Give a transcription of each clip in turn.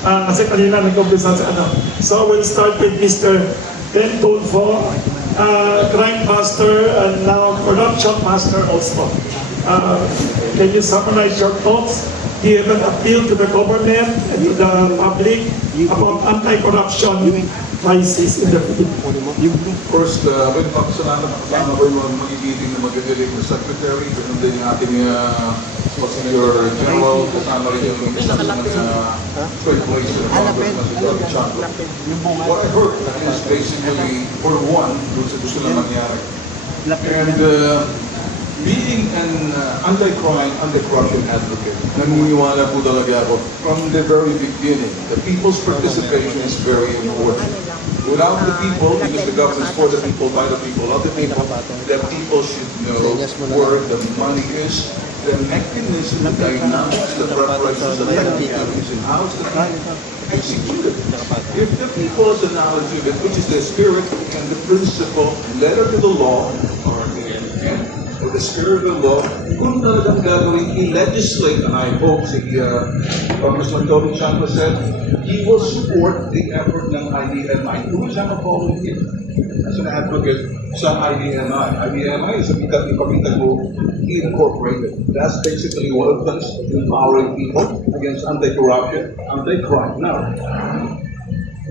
Kasi kanina nag-umpisa sa ano. So we'll start with Mr. Ben Tulfo, crime master and now corruption master also. Can you summarize your thoughts? Give an appeal to the government and to the public about anti-corruption crisis in the Philippines. First, pasalamat ko yung magigiting na magagaling na secretary, ganun din yung ating senior general, kasama rin yung isa ng third place in the Congress na si Johnny Chaclo. What I heard is basically, for one, dun sa gusto na mangyari. And being an anti-crime, anti-corruption advocate, naniniwala po talaga ako from the very beginning. The people's participation is very important. Without the people, because the government is for the people, by the people, of the people should know where the money is, the mechanism, the dynamics, the preparations, the legalities, and how it's executed. If the people has the knowledge of it, which is the spirit and the principle, letter to the law, or the spirit of the law, kung talagang gagawin, i-legislate, and I hope Congressman Tony Chaclo said, he will support the effort ng IDMI, to which I'm a volunteer as an advocate sa IDMI. IDMI is a pagkakita ko incorporated. That's basically what it does, empowering people against anti-corruption, anti-crime. Now,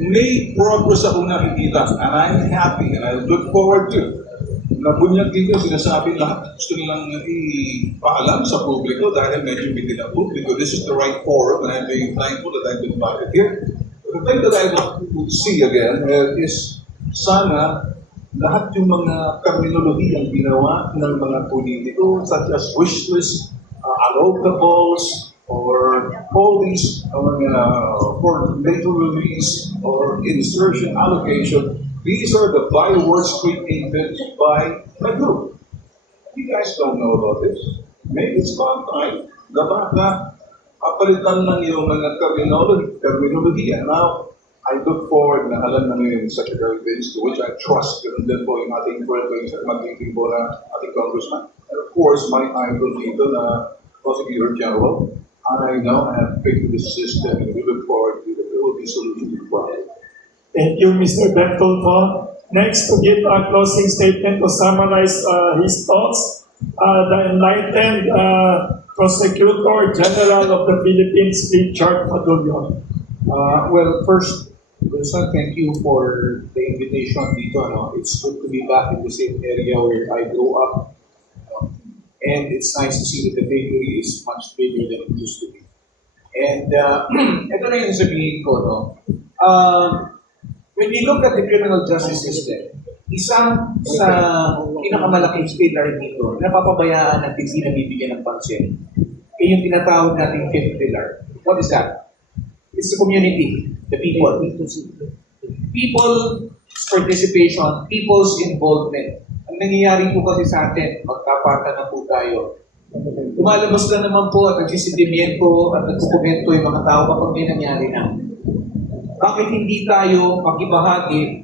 may progress ako nakikita, and I'm happy, and I look forward to nabunyag dito, sinasabi lahat gusto nilang ipaalam sa publiko dahil medyo bitin ang publiko. This is the right forum and I'm very thankful that I've been invited here. But the thing that I want to see again is sana lahat yung mga terminolohiyang ginawa ng mga politiko such as wish list, allocables, or all these for later release or insertion allocation. These are the bywords created by the group. You guys don't know about this. Maybe it's about time na baka kapalitan lang yung mga terminology. And now, I look forward na alam na yung Secretary Vince, to which I trust, ganun din po yung ating magiging po na ating congressman. And of course, my idol dito na Prosecutor General. I know I have picked this system and we look forward to that there will be solutions to the problem. Thank you, Mr. Ben Tulfo. Next, to give a closing statement to summarize his thoughts, the enlightened Prosecutor General of the Philippines, Richard Madulio. Well, first, Wilson, thank you for the invitation dito. No? It's good to be back in the same area where I grew up. And it's nice to see that the bakery is much bigger than it used to be. And ito na yung sabihin ko, no? When we look at the criminal justice system, isang sa pinakamalaking pillar dito, napapabayaan at hindi nabibigyan ng pansin, ay yung tinatawag nating fifth pillar. What is that? It's the community, the people. People's participation, people's involvement. Ang nangyayari po kasi sa atin, magkapatan na po tayo. Lumalabas na naman po at nagsisindimiento at nagkukomento yung mga tao kapag may nangyari na. Bakit hindi tayo makibahagi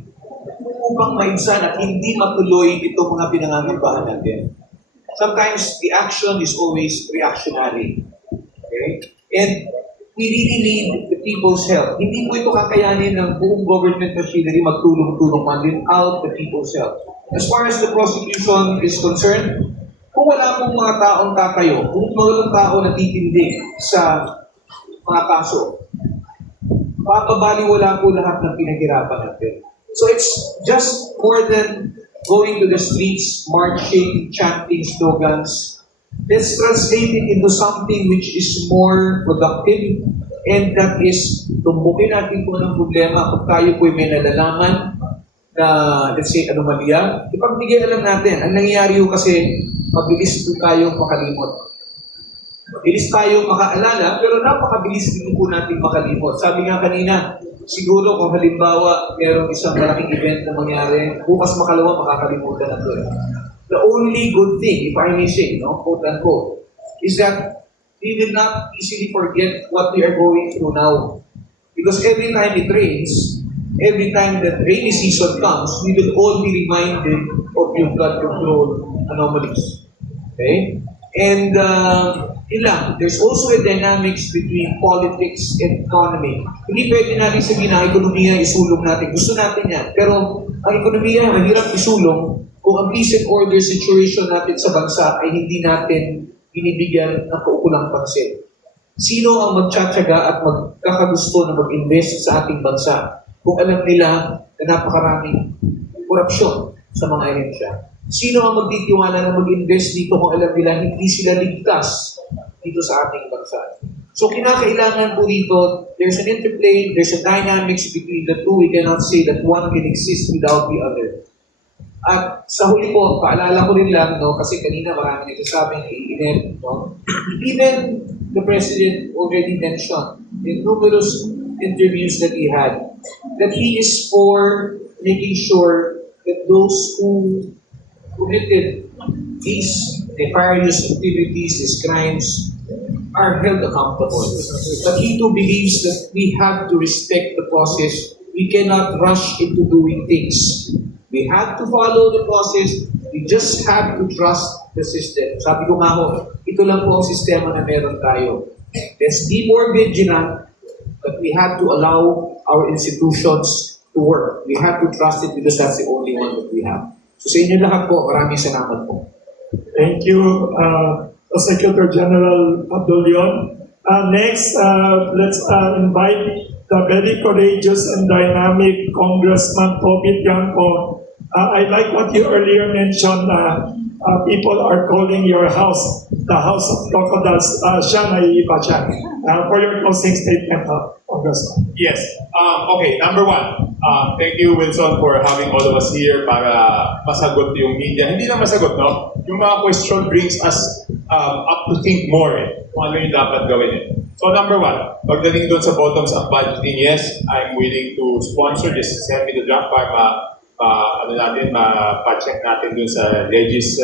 upang maigsan at hindi matuloy itong mga pinangangambahan natin? Sometimes the action is always reactionary. Okay? And we really need the people's help. Hindi po ito kakayanin ng buong government machinery magtulong-tulong man without the people's help. As far as the prosecution is concerned, kung wala pong mga taong tatayo, kung walang tao na titindig sa mga kaso, papabaliwala po lahat ng pinaghirapan natin. So it's just more than going to the streets, marching, chanting slogans. Let's translate it into something which is more productive, and that is tumbukin natin po ng problema kung tayo po may nalalaman na, let's say, anomalya. Ipagbigyan na lang natin. Ang nangyayari po kasi, mabilis po tayong makalimot. Mabilis tayong makaalala, pero napakabilis din po natin makalimot. Sabi nga kanina, siguro kung halimbawa mayroong isang malaking event na mangyari, bukas makalawa makakalimutan na ito. The only good thing, if I may say, no, quote unquote, is that we will not easily forget what we are going through now. Because every time it rains, every time that rainy season comes, we will all be reminded of yung flood control anomalies. Okay? And yun lang, there's also a dynamics between politics and economy. Hindi pwede natin sabihin na ekonomiya isulong natin. Gusto natin yan. Pero ang ekonomiya, mahirap isulong kung ang peace and order situation natin sa bansa ay hindi natin binibigyan ng kaukulang pansin. Sino ang magtsatsaga at magkakagusto na mag-invest sa ating bansa kung alam nila na napakaraming korupsyon sa mga ahensya? Sino ang magtitiwala na mag-invest dito kung alam nila hindi sila ligtas dito sa ating bansa? So kinakailangan po dito, there's an interplay, there's a dynamics between the two. We cannot say that one can exist without the other. At sa huli po, paalala ko rin lang, no, kasi kanina marami nagsasabing iinit, no? Even the President already mentioned in numerous interviews that he had, that he is for making sure that those who committed these nefarious activities, these crimes, are held accountable. But he too believes that we have to respect the process. We cannot rush into doing things. We have to follow the process. We just have to trust the system. Sabi ko nga ho, ito lang po ang sistema na meron tayo. Let's be more vigilant, but we have to allow our institutions to work. We have to trust it because that's the only one that we have. So sa inyo lahat po, maraming salamat po. Thank you, Secretary General Abdul Leon. Next, let's invite the very courageous and dynamic Congressman Tobit Yanko. I like what you earlier mentioned. People are calling your house the House of Crocodiles. Siya naiiba siya. For your closing statement, Congressman. Yes. Okay, number one, thank you, Wilson, for having all of us here para masagot yung media. Hindi lang masagot, no? Yung mga question brings us up to think more kung ano yung dapat gawin So number one, pagdating doon sa bottoms-up budgeting, yes, I'm willing to sponsor this. Send me the draft para pa-check natin dun sa Regis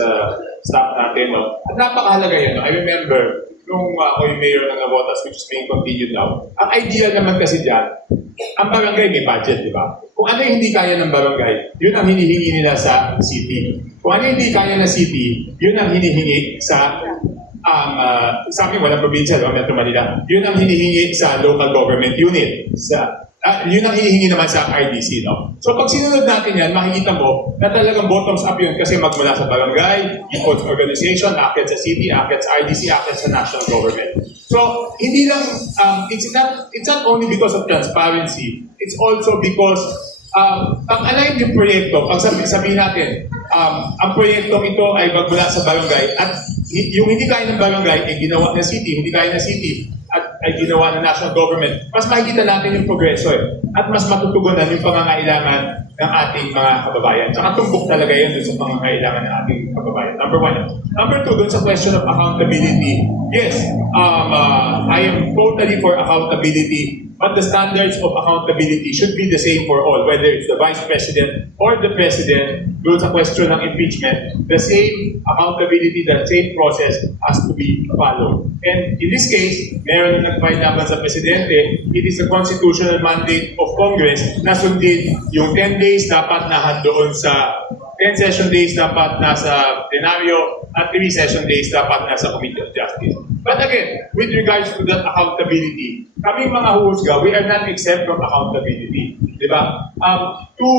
staff natin. No? At napakahalaga yun. No? I remember, nung ako yung mayor ng Navotas, which is being continued now, ang idea naman kasi dyan, ang barangay may budget, di ba? Kung ano yung hindi kaya ng barangay, yun ang hinihingi nila sa city. Kung ano yung hindi kaya ng city, yun ang hinihingi sa sa amin, walang probinsya, no? Metro Manila. Yun ang hinihingi sa local government unit. Yun ang hinihingi naman sa RDC, no? So pag sinunod natin yan, makikita mo na talagang bottoms up yun kasi magmula sa barangay, equals organization, akit sa city, akit sa RDC, akit sa national government. So hindi lang, it's not only because of transparency, it's also because pag align yung proyekto, pag sabihin natin, ang proyektong ito ay magmula sa barangay at yung hindi kaya ng barangay ay ginawa ng city, hindi kaya ng city at ay ginawa ng national government, mas makikita natin yung progreso at mas matutugunan yung pangangailangan ng ating mga kababayan. Saka tumbok talaga yan dun sa pangangailangan ng ating kababayan. Number one. Number two, dun sa question of accountability. Yes, I am totally for accountability. But the standards of accountability should be the same for all, whether it's the Vice President or the President. Doon sa question ng impeachment, the same accountability, the same process has to be followed. And in this case, meron na nag-file laban sa Presidente, it is a constitutional mandate of Congress na sundin yung 10 days dapat nahandoon sa 10 session days dapat nasa plenaryo at 3 session days dapat nasa Committee of Justice. But again, with regards to that accountability, kaming mga huhusga, we are not exempt from accountability. Diba? To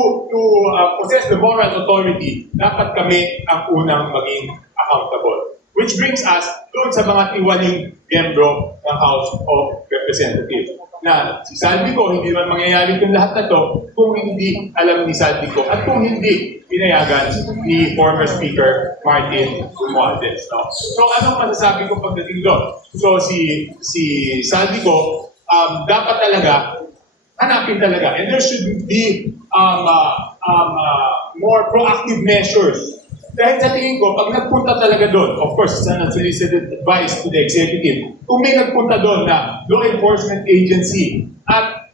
possess the moral authority, dapat kami ang unang maging accountable. Which brings us doon sa mga tiwaling miyembro ng House of Representatives. Na si Saldico, hindi naman mangyayari itong lahat na to kung hindi alam ni Saldico at kung hindi pinayagan ni former Speaker Martin Romualdez. No? So anong masasabi ko pagdating doon? So si Saldico, dapat talaga hanapin talaga. And there should be more proactive measures. Dahil sa tingin ko, pag nagpunta talaga doon, of course, it's an unsolicited advice to the executive, kung may nagpunta doon na law enforcement agency at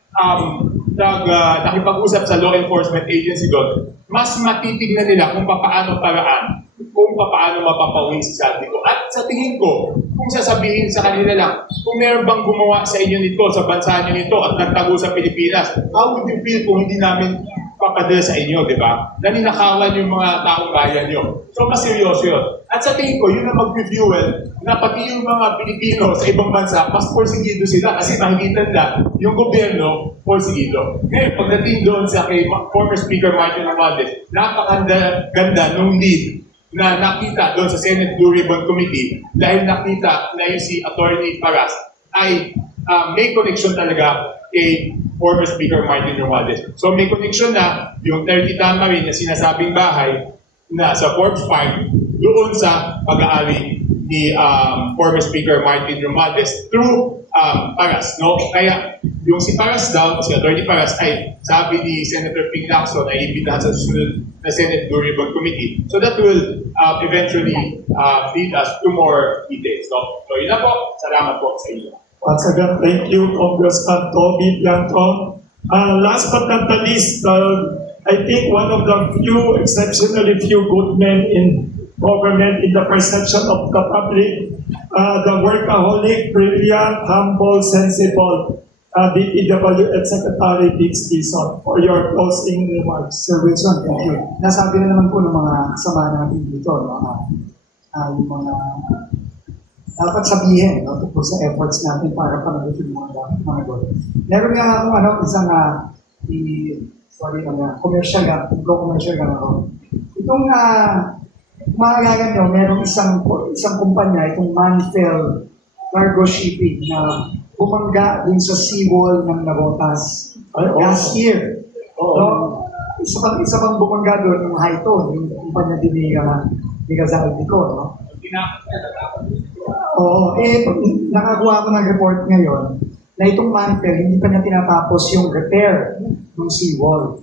nakipag-usap sa law enforcement agency doon, mas matitignan nila kung paano paraan, kung paano mapapauwi si Saldico. At sa tingin ko, kung sasabihin sa kanila lang, kung meron bang gumawa sa inyo nito, sa bansa nyo nito, at nagtago sa Pilipinas, how would you feel kung hindi namin papadala sa inyo, di ba? Naninakawan yung mga taong bayan nyo. So, mas seryoso yun. At sa tingin ko, yun ang mag-fuel na pati yung mga Pilipino sa ibang bansa, mas porsigido sila kasi nakikita nila yung gobyerno porsigido. Ngayon, pagdating doon sa kay former Speaker Martin Romualdez, napakaganda nung lead na nakita doon sa Senate Blue Ribbon Committee dahil nakita na yung si Attorney Paras ay may connection talaga kay former Speaker Martin Romualdez. So may connection na yung 30 Tamarin na sinasabing bahay na sa Forbes Park doon sa pag-aari ni former Speaker Martin Romualdez through Paras. No? Kaya yung si Paras daw, si Attorney Paras ay sabi ni Senator Ping Lacson ay imbitahan sa susunod na Senate Blue Ribbon Committee. So that will eventually lead us to more details. So yun na po. Salamat po sa inyo. Once again, thank you, Congressman Toby Blanco. Last but not the least, I think one of the few, exceptionally few good men in government in the perception of the public, the workaholic, brilliant, humble, sensible, DPWH Secretary Biggs Dizon, for your closing remarks. Sir Wilson, thank you. Nasabi na naman po ng mga kasama natin dito, yung mga dapat sabihin tungkol sa efforts natin para panagutin yung mga goal. Meron nga akong commercial lang ako. Itong maagagan nyo, merong isang kumpanya, itong Manfel Cargo Shipping na bumangga din sa seawall ng Navotas last year. Isa pang bumangga doon yung Haiton, yung kumpanya din ni Gazaldico, no? Nakakuha ko ng report ngayon na itong Manfel, hindi pa niya tinatapos yung repair ng seawall.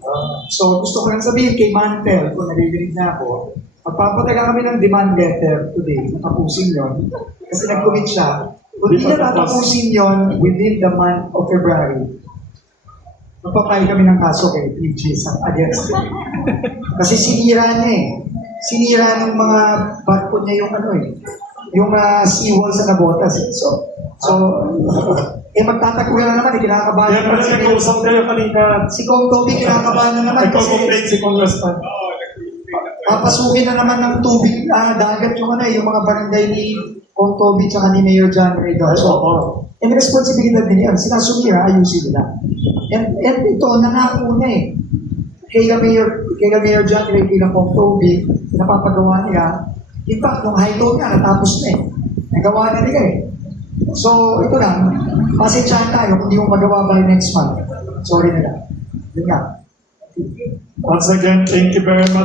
So gusto ko lang sabihin kay Manfel, kung naririnig na ako, magpapataga kami ng demand letter today, natapusin yun. Kasi nag-commit siya. Kung hindi na tatapusin yun within the month of February, magpapay kami ng kaso kay PG against it. Kasi sinira niya eh. Sinira ng mga barko niya yung seawall sa Navotas. Magtatakuya na naman, kinakabahan Yan pala nag-uusap kayo kanina. Si Kong Toby kinakabahan na naman. Nagko-complain si Congressman. Papasukin na naman ng tubig, dagat yung mga barangay ni Kong Toby tsaka ni Mayor John Ray Doso. And responsibilidad din yan. Sila sumira, ayusin nila. And ito, nangako na eh. Kaya Mayor John Ray, kaya Kong Toby, napapagawa niya. In fact, nung high load nga, natapos na eh. Nagawa na nila eh. So, ito lang. Pasensyahan tayo kung di mo magawa by next month. Sorry na lang. Yun nga. Once again, thank you very much.